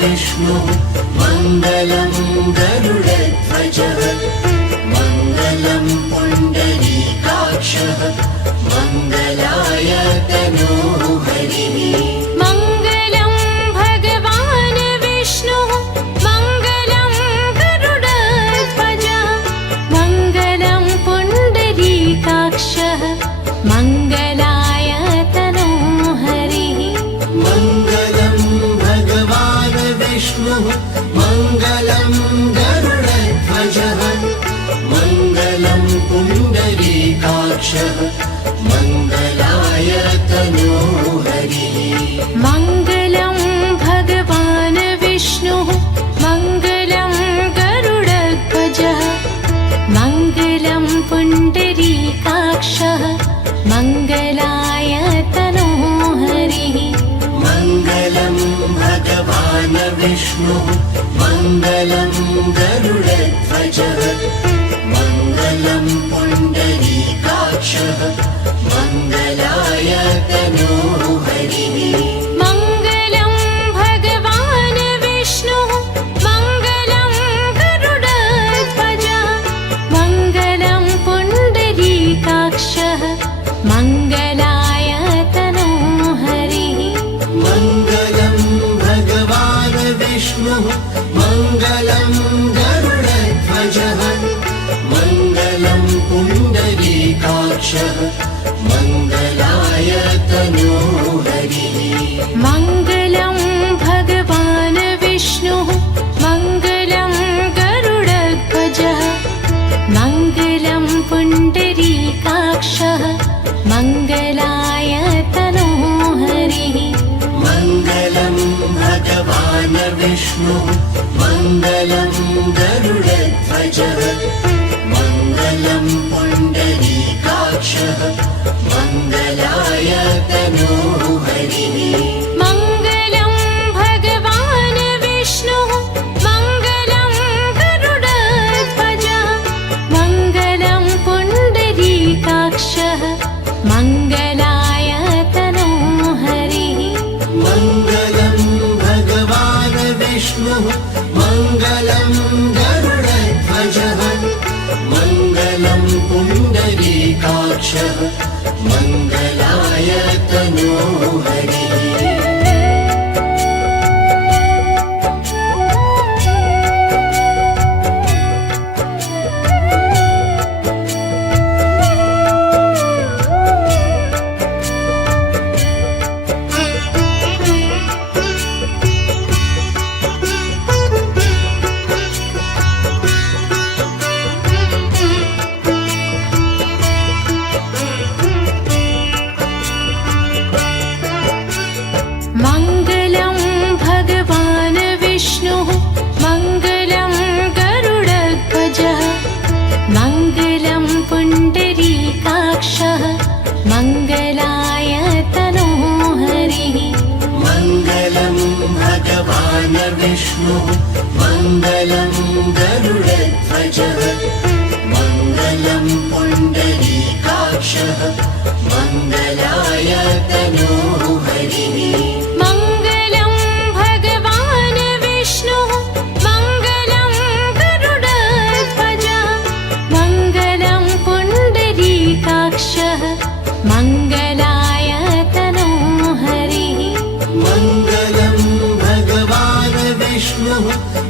विष्णुः मङ्गलं गरुडध्वजः मङ्गलं पुण्डरीकाक्षः मङ्गलाय तनोः हरिः मङ्गलं भगवान् विष्णुः मङ्गलं गरुडध्वजः मङ्गलं पुण्डरीकाक्षः मङ्गलाय तनोः हरिः मङ्गलं भगवान् विष्णुः मङ्गलं गरुडध्वजः मङ्गलं पुण्डरीकाक्षः मङ्गलाय तनोः हरिः मङ्गलं भगवान् विष्णुः मङ्गलं गरुडध्वजः मङ्गलं पुण्डरीकाक्षः मङ्गलाय तनोः हरिः मङ्गलं भगवान् विष्णुः मङ्गलं गरुडध्वजः मङ्गलं पुण्डरीकाक्षः मङ्गलाय तनोः हरिः मङ्गलं भगवान् विष्णुः मङ्गलं गरुडध्वजः मङ्गलं पुण्डरीकाक्षः मङ्गलाय तनोः हरिः मङ्गलं भगवान् विष्णुः मङ्गलं गरुडध्वजः मङ्गलं पुण्डरीकाक्षः मङ्गलाय तनोः हरिः मङ्गलं भगवान् विष्णुः मङ्गलं गरुडध्वजः मङ्गलं पुण्डरीकाक्षः मङ्गलाय तनोः हरिः मङ्गलं भगवान् विष्णुः मङ्गलं गरुडध्वजः मङ्गलं पुण्डरीकाक्षः मङ्गलाय तनोः हरिः मङ्गलं भगवान् विष्णुः मङ्गलं गरुडध्वजः मङ्गलं पुण्डरीकाक्षः मङ्गलाय तनोः हरिः मङ्गलं भगवान् विष्णुः मङ्गलं गरुडध्वजः मङ्गलं पुण्डरीकाक्षः मङ्गलाय तनोः हरिः मङ्गलं भगवान् विष्णुः मङ्गलं गरुडध्वजः मङ्गलं पुण्डरीकाक्षः मङ्गलाय तनोः हरिः मङ्गलं भगवान् विष्णुः मङ्गलं गरुडध्वजः मङ्गलं पुण्डरीकाक्षः मङ्गलाय तनोः हरिः मङ्गलं भगवान् विष्णुः मङ्गलं गरुडध्वजः मङ्गलं पुण्डरीकाक्षः मङ्गलाय तनोः हरिः मङ्गलं भगवान् विष्णुः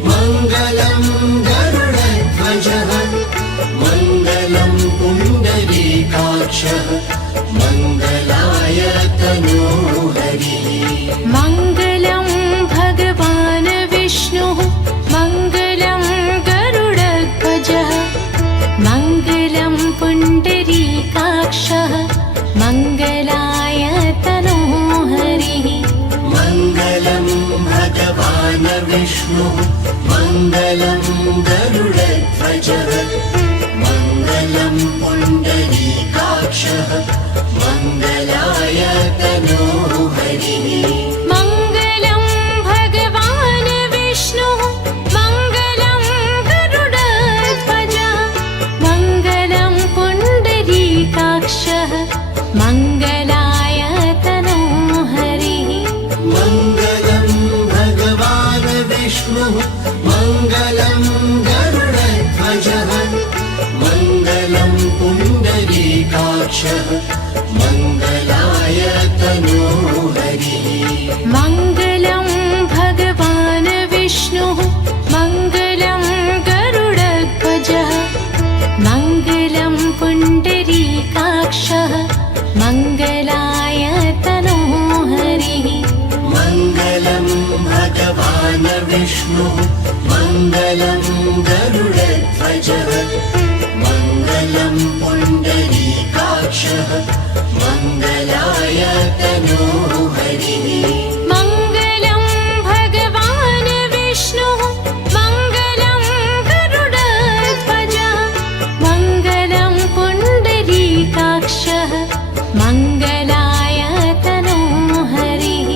मङ्गलं गरुडध्वजः मङ्गलं पुण्डरीकाक्षः मङ्गलाय तनोः हरिः मङ्गलं भगवान् विष्णुः मङ्गलं गरुडध्वजः मङ्गलं पुण्डरीकाक्षः मङ्गलाय तनोः हरिः मङ्गलं भगवान् विष्णुः मङ्गलं गरुडध्वजः मङ्गलं पुण्डरीकाक्षः मङ्गलाय तनोः हरिः मङ्गलं भगवान् विष्णुः मङ्गलं गरुडध्वजः मङ्गलं पुण्डरीकाक्षः मङ्गलाय तनोः हरिः मङ्गलं भगवान् भगवान् विष्णुः मङ्गलं गरुडध्वजः मङ्गलं पुण्डरीकाक्षः मङ्गलाय तनोहरिः मङ्गलं भगवान् विष्णुः मङ्गलं गरुडध्वजः मङ्गलं पुण्डरीकाक्षः मङ्गलाय तनोहरिः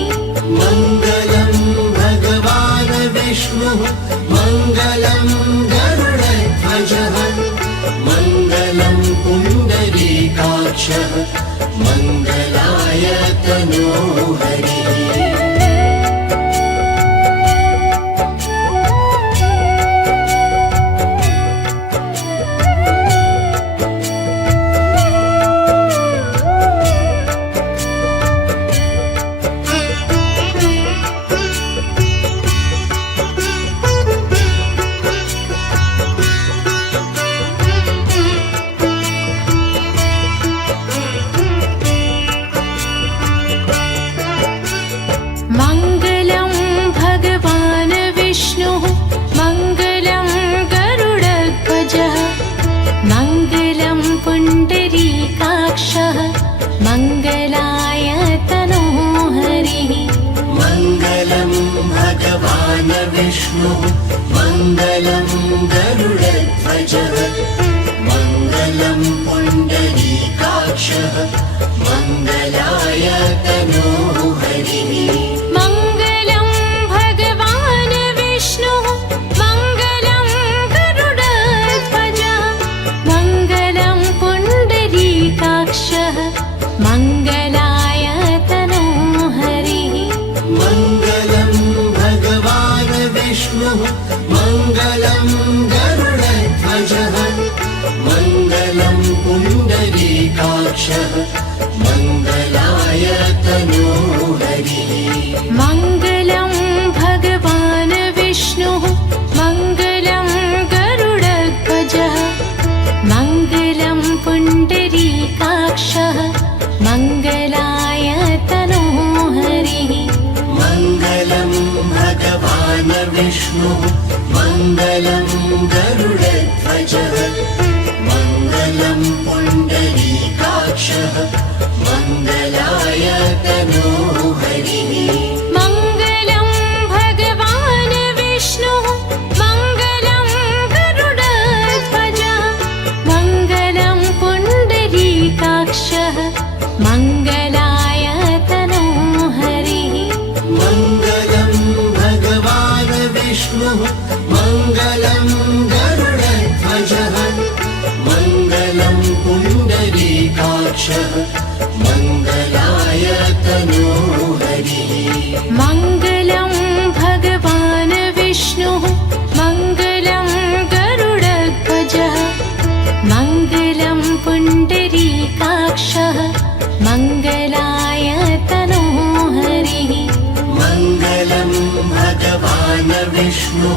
मङ्गलं भगवान् विष्णुः मङ्गलं गरुडध्वजः मङ्गलं पुण्डरीकाक्षः मङ्गलाय तनोहरिः मङ्गलं भगवान् विष्णुः मङ्गलं गरुडध्वजः मङ्गलं पुण्डरीकाक्षः मङ्गलाय तनोहरिः मङ्गलं भगवान् विष्णुः मङ्गलं गरुडध्वजः मङ्गलं पुण्डरीकाक्षः मङ्गलाय तनोहरिः मङ्गलं भगवान् विष्णुः मङ्गलं गरुडध्वजः मङ्गलं पुण्डरीकाक्षः मङ्गलाय तनोहरिः मङ्गलं भगवान् विष्णुः मङ्गलं गरुडध्वजः मङ्गलं पुण्डरीकाक्षः मङ्गलाय तनोहरिः मङ्गलं भगवान् विष्णुः मङ्गलं गरुडध्वजः मङ्गलं पुण्डरीकाक्षः मङ्गलाय तनोहरिः मङ्गलं भगवान् विष्णुः मङ्गलं गरुडध्वजः मङ्गलं पुण्डरीकाक्षः मङ्गलाय तनोहरिः मङ्गलं भगवान् विष्णुः मङ्गलं गरुडध्वजः मङ्गलं पुण्डरीकाक्षः मङ्गलाय तनोहरिः मङ्गलं भगवान् विष्णुः मङ्गलं गरुडध्वजः मङ्गलं पुण्डरीकाक्षः मङ्गलाय तनोहरिः मङ्गलं भगवान् विष्णुः मङ्गलं गरुडध्वजः मङ्गलं पुण्डरीकाक्षः मङ्गलाय तनोहरिः मङ्गलं भगवान् विष्णुः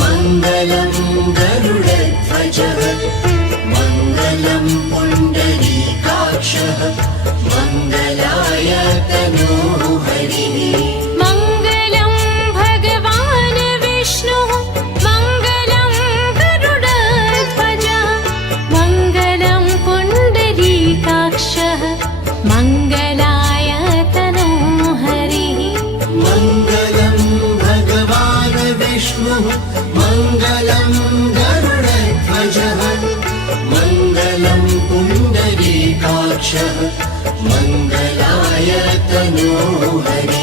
मङ्गलं गरुडध्वजः मङ्गलं पुण्डरीकाक्षः मङ्गलाय तनोहरिः मङ्गलं भगवान् विष्णुः मङ्गलं गरुडध्वजः मङ्गलं पुण्डरीकाक्षः मङ्गलाय तनोहरिः मङ्गलं भगवान् विष्णुः मङ्गलं गरुडध्वजः मङ्गलं पुण्डरीकाक्षः मङ्गलाय तनोहरिः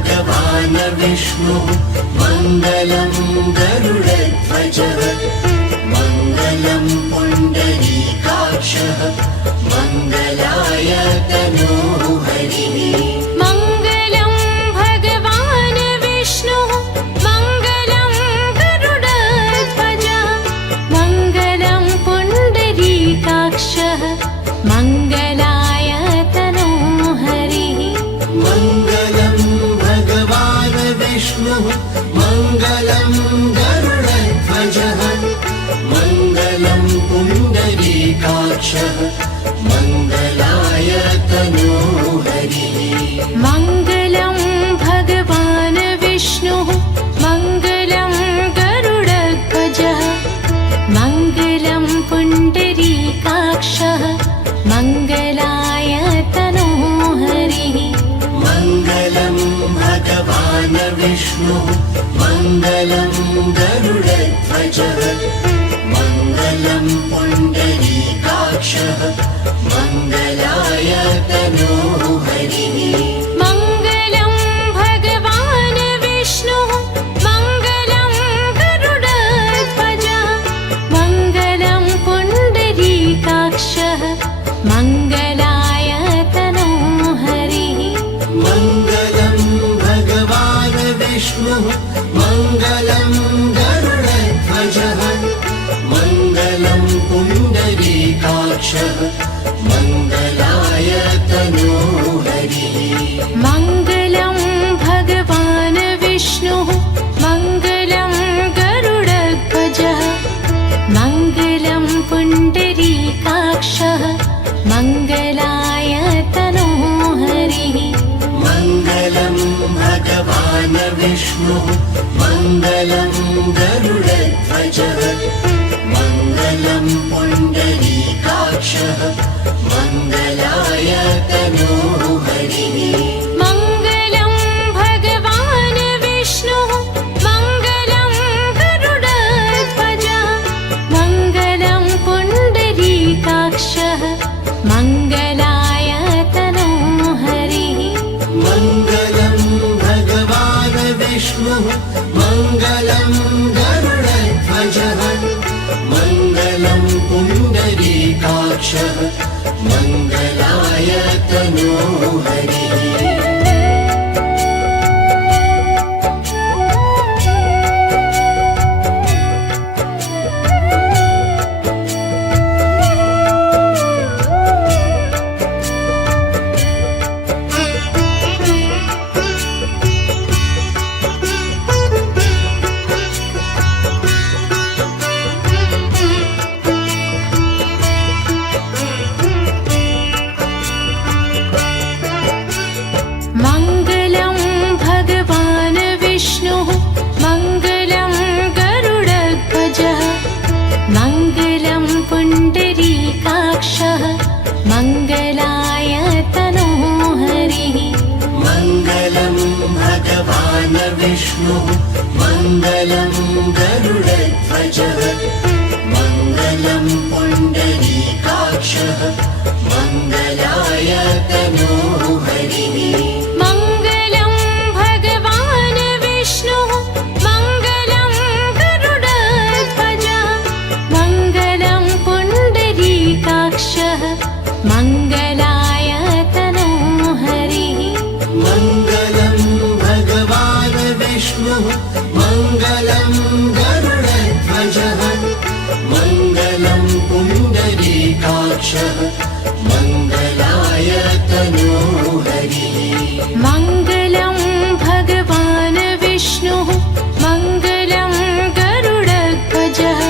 भगवान् विष्णुः मङ्गलं गरुडध्वजः मङ्गलं पुण्डरीकाक्षः मङ्गलाय तनोः हरिः मङ्गलं भगवान् विष्णुः मङ्गलं गरुडध्वजः मङ्गलं पुण्डरीकाक्षः मङ्गलाय तनोः हरिः मङ्गलं भगवान् विष्णुः मङ्गलं गरुडध्वजः मङ्गलं पुण्डरीकाक्षः मङ्गलाय तनोः हरिः मङ्गलं भगवान् विष्णुः मङ्गलं गरुडध्वजः मङ्गलं पुण्डरीकाक्षः मङ्गलाय तनोः हरिः मङ्गलं भगवान् विष्णुः मङ्गलं गरुडध्वजः मङ्गलं पुण्डरीकाक्षः मङ्गलाय तनोः हरिः मङ्गलं भगवान् विष्णुः मङ्गलं गरुडध्वजः मङ्गलं पुण्डरीकाक्षः मङ्गलाय तनोः हरिः मङ्गलं भगवान् विष्णुः मङ्गलं गरुडध्वजः मङ्गलं पुण्डरीकाक्षः मङ्गलाय तनोः हरिः मङ्गलं भगवान् विष्णुः मङ्गलं गरुडध्वजः मङ्गलं पुण्डरीकाक्षः मङ्गलाय तनोः हरिः मङ्गलं भगवान् विष्णुः मङ्गलं गरुडध्वजः मङ्गलं पुण्डरीकाक्षः मङ्गलाय तनोः हरिः मङ्गलं भगवान् विष्णुः मङ्गलं गरुडध्वजः मङ्गलं पुण्डरीकाक्षः मङ्गलाय तनोः हरिः मङ्गलं भगवान् विष्णुः मङ्गलं गरुडध्वजः मङ्गलं पुण्डरीकाक्षः मङ्गलाय तनोः हरिः मङ्गलं भगवान् विष्णुः मङ्गलं गरुडध्वजः मङ्गलं पुण्डरीकाक्षः मङ्गलाय तनोः हरिः मङ्गलं भगवान् विष्णुः मङ्गलं गरुडध्वजः मङ्गलं पुण्डरीकाक्षः मङ्गलाय तनोः हरिः मङ्गलं भगवान् विष्णुः मङ्गलं गरुडध्वजः मङ्गलं पुण्डरीकाक्षः मङ्गलाय तनोः हरिः मङ्गलं भगवान् विष्णुः मङ्गलं गरुडध्वजः मङ्गलं पुण्डरीकाक्षः मङ्गलाय तनोः हरिः मङ्गलं भगवान् विष्णुः मङ्गलं गरुडध्वजः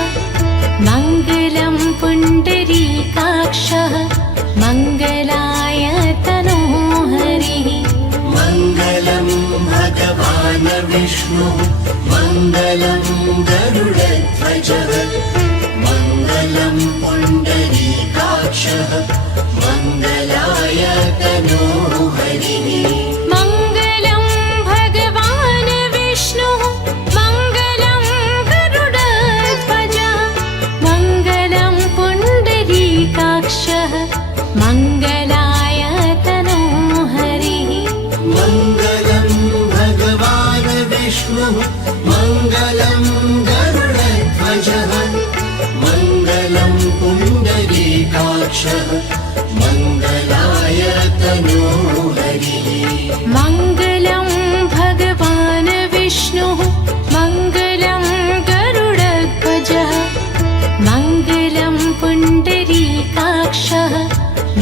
मङ्गलं पुण्डरीकाक्षः मङ्गलाय तनोः हरिः मङ्गलं भगवान् विष्णुः मङ्गलं गरुडध्वजः मङ्गलं पुण्डरीकाक्षः मङ्गलाय तनोः हरिः मङ्गलं भगवान् विष्णुः मङ्गलं गरुडध्वजः मङ्गलं पुण्डरीकाक्षः मङ्गलाय तनोः हरिः मङ्गलं विष्णुः मङ्गलं गरुडध्वजः मङ्गलं पुण्डरीकाक्षः मङ्गलाय तनोहरिः मङ्गलं भगवान् विष्णुः मङ्गलं गरुडध्वजः मङ्गलं पुण्डरीकाक्षः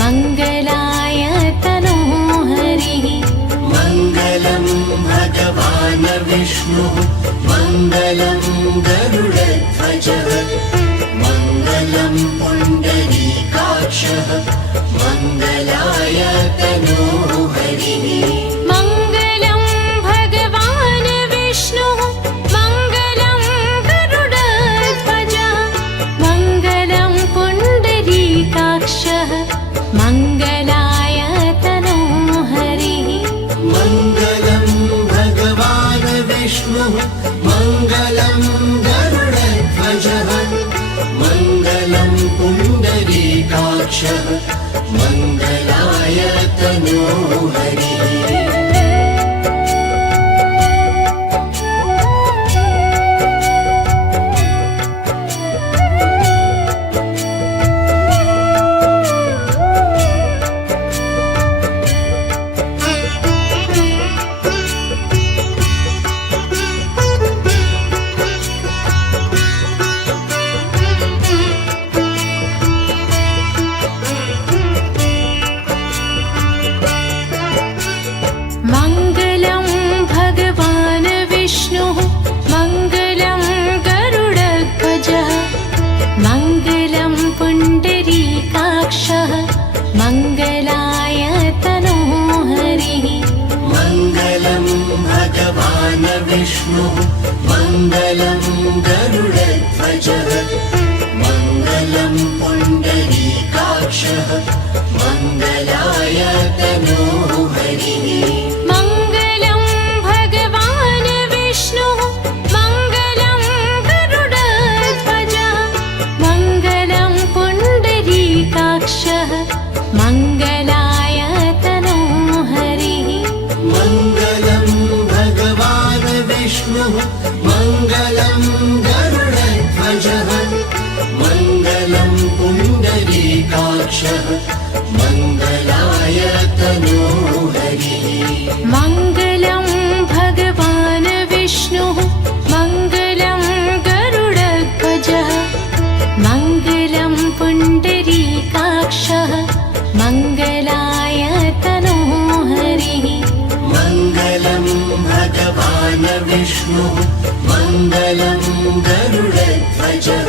मङ्गलाय तनोहरिः मङ्गलं भगवान् विष्णुः मङ्गलं गरुडध्वजः मङ्गलं पुण्डरीकाक्षः मङ्गलाय तनोहरिः मङ्गलं भगवान् विष्णुः मङ्गलं गरुडध्वजः मङ्गलं पुण्डरीकाक्षः मङ्गलाय तनोहरिः मङ्गलं भगवान् विष्णुः मङ्गलं गरुडध्वजः मङ्गलं पुण्डरीकाक्षः मङ्गलाय तनोहरिः मङ्गलं भगवान् विष्णुः मङ्गलं गरुडध्वजः मङ्गलं पुण्डरीकाक्षः मङ्गलाय तनोहरिः मङ्गलं भगवान् विष्णुः मङ्गलं गरुडध्वजः मङ्गलं पुण्डरीकाक्षः मङ्गलाय तनोहरिः मङ्गलं भगवान् विष्णुः मङ्गलं गरुडध्वजः मङ्गलं पुण्डरीकाक्षः मङ्गलाय तनोहरिः मङ्गलं भगवान् विष्णुः मङ्गलं गरुडध्वजः मङ्गलं पुण्डरीकाक्षः मङ्गलाय तनोहरिः मङ्गलं भगवान् विष्णुः मङ्गलं गरुडध्वजः मङ्गलं पुण्डरीकाक्षः मङ्गलाय तनोहरिः मङ्गलं भगवान् विष्णुः मङ्गलं गरुडध्वजः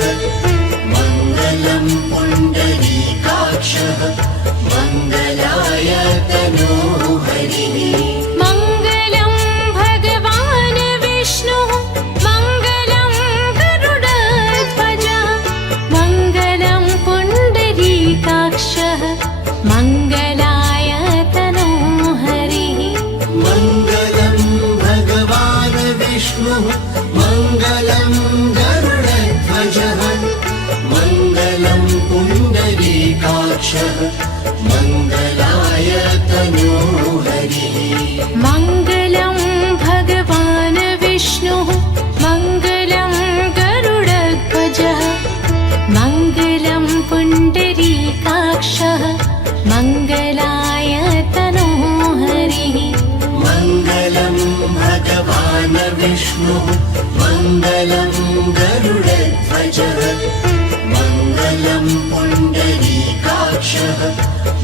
मङ्गलं पुण्डरीकाक्षः मङ्गलाय तनोहरिः मङ्गलं भगवान् विष्णुः मङ्गलं गरुडध्वजः मङ्गलं पुण्डरीकाक्षः मङ्गलाय तनोहरिः मङ्गलं भगवान् विष्णुः मङ्गलं गरुडध्वजः मङ्गलं पुण्डरीकाक्षः मङ्गलाय तनोहरिः मङ्गलं भगवान् विष्णुः मङ्गलं गरुडध्वजः मङ्गलं पुण्डरीकाक्षः मङ्गलाय तनोहरिः मङ्गलं भगवान् विष्णुः मङ्गलं गरुडध्वजः मङ्गलं पुण्डरीकाक्षः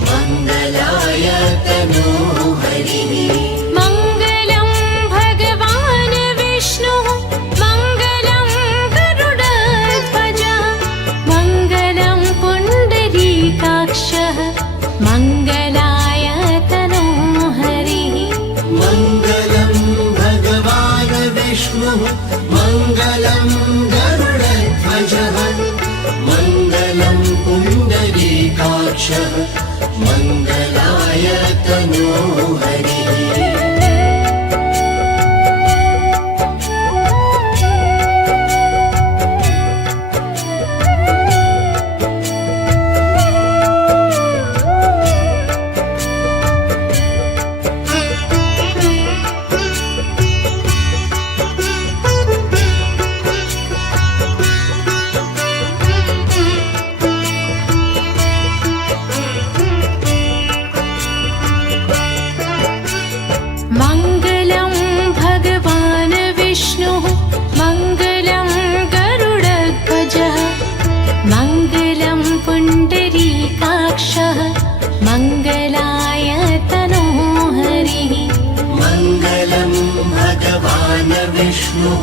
मङ्गलाय तनोहरिः मङ्गलं भगवान् विष्णुः मङ्गलं गरुडध्वजः मङ्गलं पुण्डरीकाक्षः मङ्गलाय तनोहरिः मङ्गलं भगवान् विष्णुः मङ्गलं गरुडध्वजः मङ्गलं पुण्डरीकाक्षः मङ्गलाय तनोहरिः विष्णुः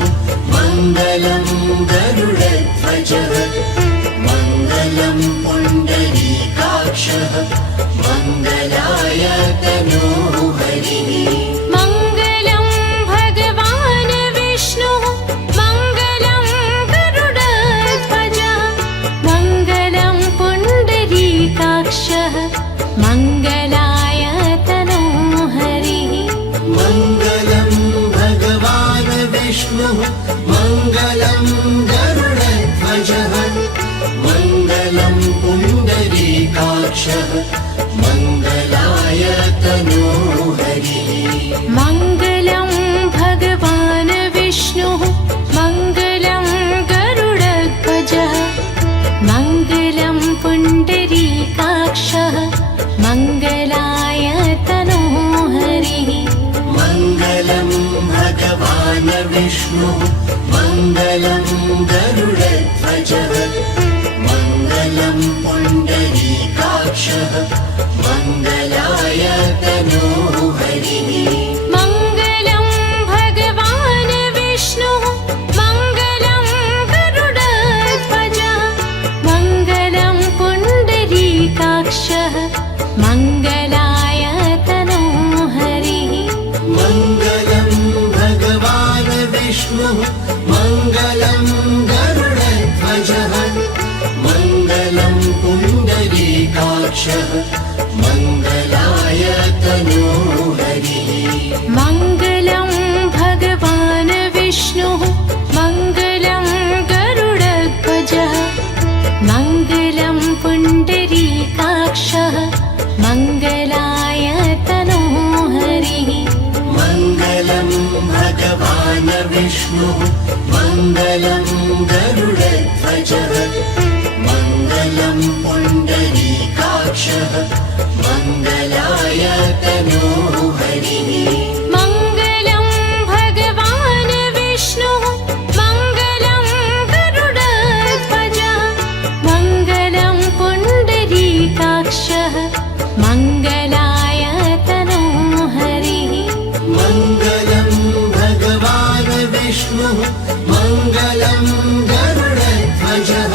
मङ्गलं गरुडध्वजः मङ्गलं पुण्डरीकाक्षः मङ्गलाय तनोः हरिः मङ्गलं भगवान् विष्णुः मङ्गलं गरुडध्वजः मङ्गलं पुण्डरीकाक्षः मङ्गलाय तनोः हरिः मङ्गलं भगवान् विष्णुः मङ्गलं गरुडध्वजः मङ्गलं पुण्डरीकाक्षः मङ्गलाय तनोः हरिः मङ्गलं भगवान् विष्णुः मङ्गलं गरुडध्वजः मङ्गलं पुण्डरीकाक्षः मङ्गलाय तनोः हरिः मङ्गलं भगवान् विष्णुः मङ्गलं गरुडध्वजः मङ्गलं पुण्डरीकाक्षः मङ्गलाय तनोः हरिः मङ्गलं भगवान् विष्णुः मङ्गलं गरुडध्वजः मङ्गलं पुण्डरीकाक्षः मङ्गलाय तनोः हरिः मङ्गलं भगवान् विष्णुः मङ्गलं गरुडध्वजः मङ्गलं पुण्डरीकाक्षः मङ्गलाय तनोः हरिः मङ्गलं भगवान् विष्णुः मङ्गलं गरुडध्वजः मङ्गलं पुण्डरीकाक्षः मङ्गलाय तनोः हरिः मङ्गलं भगवान् विष्णुः मङ्गलं गरुडध्वजः मङ्गलं पुण्डरीकाक्षः मङ्गलाय तनोः हरिः मङ्गलं भगवान् विष्णुः मङ्गलं गरुडध्वजः मङ्गलं पुण्डरीकाक्षः मङ्गलाय तनोः हरिः मङ्गलं भगवान् विष्णुः मङ्गलं गरुडध्वजः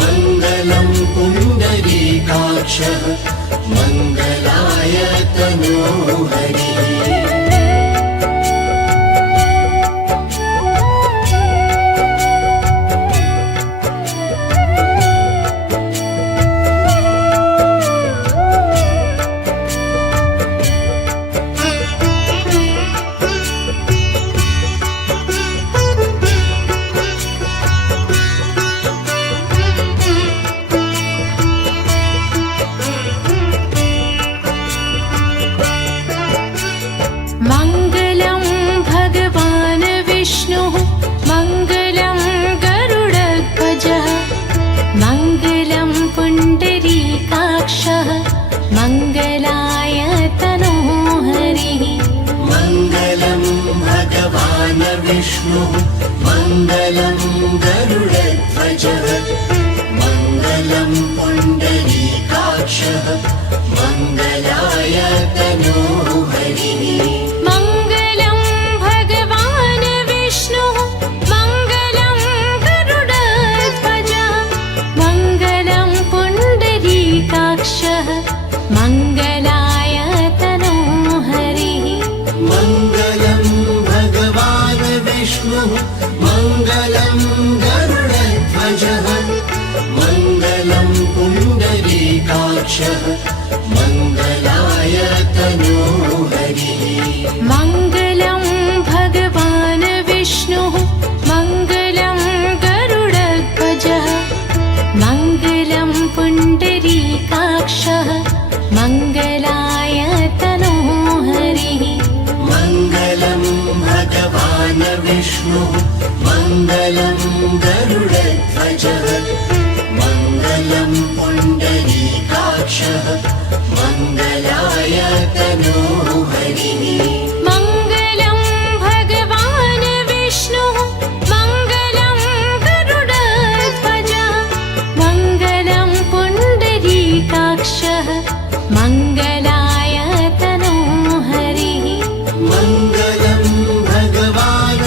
मङ्गलं पुण्डरीकाक्षः मङ्गलाय तनोः हरिः मङ्गलं भगवान् विष्णुः मङ्गलं गरुडध्वजः मङ्गलं पुण्डरीकाक्षः मङ्गलाय तनोः हरिः मङ्गलं भगवान् विष्णुः मङ्गलं गरुडध्वजः मङ्गलं पुण्डरीकाक्षः मङ्गलाय तनोः हरिः मङ्गलं भगवान् विष्णुः मङ्गलं गरुडध्वजः मङ्गलं पुण्डरीकाक्षः मङ्गलाय तनोः हरिः मङ्गलं भगवान् विष्णुः मङ्गलं गरुडध्वजः मङ्गलं पुण्डरीकाक्षः मङ्गलाय तनोः हरिः मङ्गलं भगवान् विष्णुः मङ्गलं गरुडध्वजः मङ्गलं पुण्डरीकाक्षः मङ्गलाय तनोः हरिः मङ्गलं भगवान् विष्णुः मङ्गलं गरुडध्वजः मङ्गलं पुण्डरीकाक्षः मङ्गलाय तनोः हरिः मङ्गलं भगवान् विष्णुः मङ्गलं गरुडध्वजः मङ्गलं पुण्डरीकाक्षः मङ्गलाय तनोः हरिः मङ्गलं भगवान्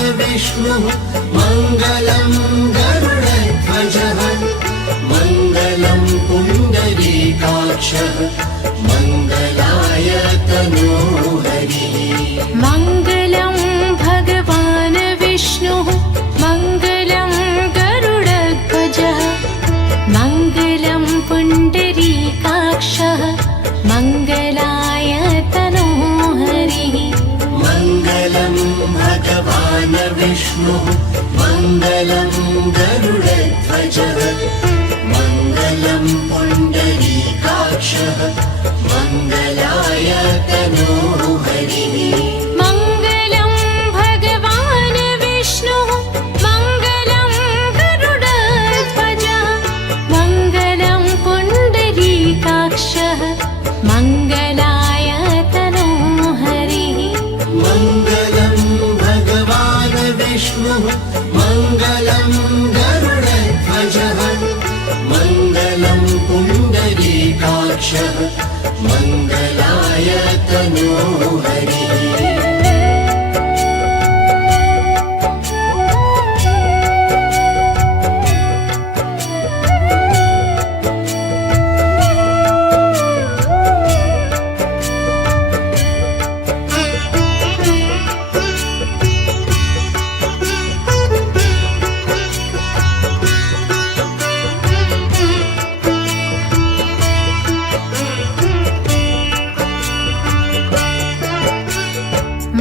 भगवान् विष्णुः मङ्गलं गरुडध्वजः मङ्गलं पुण्डरीकाक्षः मङ्गलाय तनोः हरिः मङ्गलं भगवान् विष्णुः मङ्गलं गरुडध्वजः मङ्गलं पुण्डरीकाक्षः मङ्गलाय तनोः हरिः मङ्गलं भगवान् विष्णुः मङ्गलं गरुडध्वजः मङ्गलं पुण्डरीकाक्षः मङ्गलाय तनोः हरिः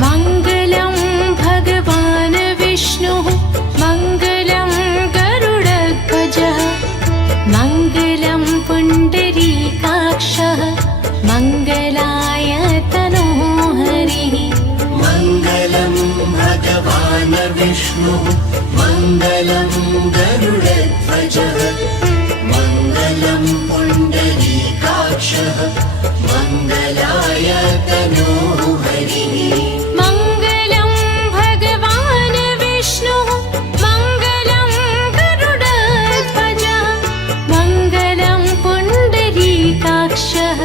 मङ्गलं भगवान् विष्णुः मङ्गलं गरुडध्वजः मङ्गलं पुण्डरीकाक्षः मङ्गलाय तनोः हरिः मङ्गलं भगवान् विष्णुः मङ्गलं गरुडध्वजः मङ्गलं पुण्डरीकाक्षः मङ्गलाय तनोः हरिः मङ्गलं भगवान् विष्णुः मङ्गलं गरुडध्वजः मङ्गलं पुण्डरीकाक्षः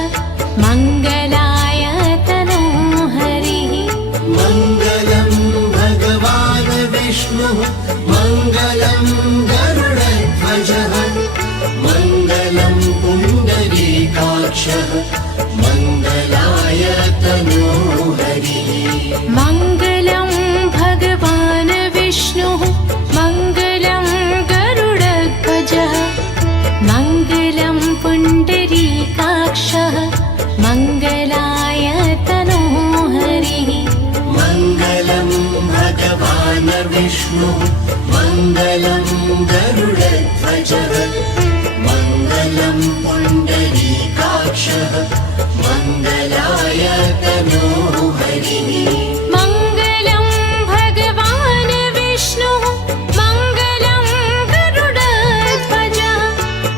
मङ्गलाय तनोः हरिः मङ्गलं भगवान् विष्णुः मङ्गलं गरुडध्वजः मङ्गलं पुण्डरीकाक्षः मङ्गलाय तनोः हरिः मङ्गलं भगवान् विष्णुः मङ्गलं गरुडध्वजः मङ्गलं पुण्डरीकाक्षः मङ्गलाय तनोः हरिः मङ्गलं भगवान् विष्णुः मङ्गलं गरुडध्वजः मङ्गलं पुण्डरीकाक्षः मङ्गलाय तनोः हरिः मङ्गलं भगवान् विष्णुः मङ्गलं गरुडध्वजः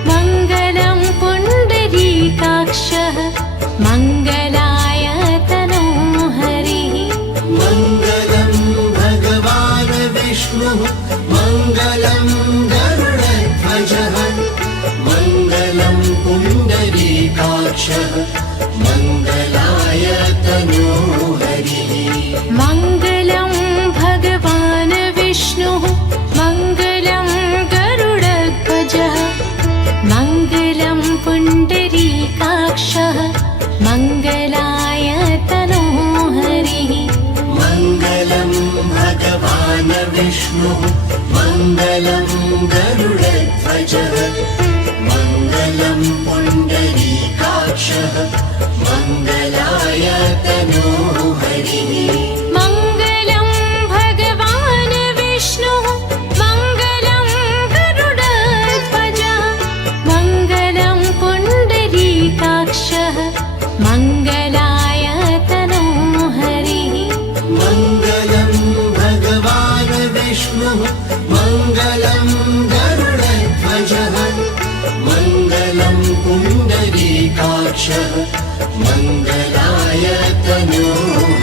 मङ्गलं पुण्डरीकाक्षः मङ्गलाय तनोः हरिः मङ्गलं भगवान् विष्णुः मङ्गलं गरुडध्वजः मङ्गलं पुण्डरीकाक्षः मङ्गलाय तनोः हरिः मङ्गलं भगवान् विष्णुः मङ्गलं गरुडध्वजः मङ्गलं पुण्डरीकाक्षः मङ्गलाय तनोः हरिः मङ्गलं भगवान् विष्णुः मङ्गलं गरुडध्वजः मङ्गलं पुण्डरीकाक्षः मङ्गलाय तनोः हरिः मङ्गलं भगवान् विष्णुः मङ्गलं गरुडध्वजः मङ्गलं पुण्डरीकाक्षः मङ्गलाय तनोः हरिः मङ्गलं भगवान् विष्णुः मङ्गलं गरुडध्वजः मङ्गलं पुण्डरीकाक्षः मङ्गलाय तनोः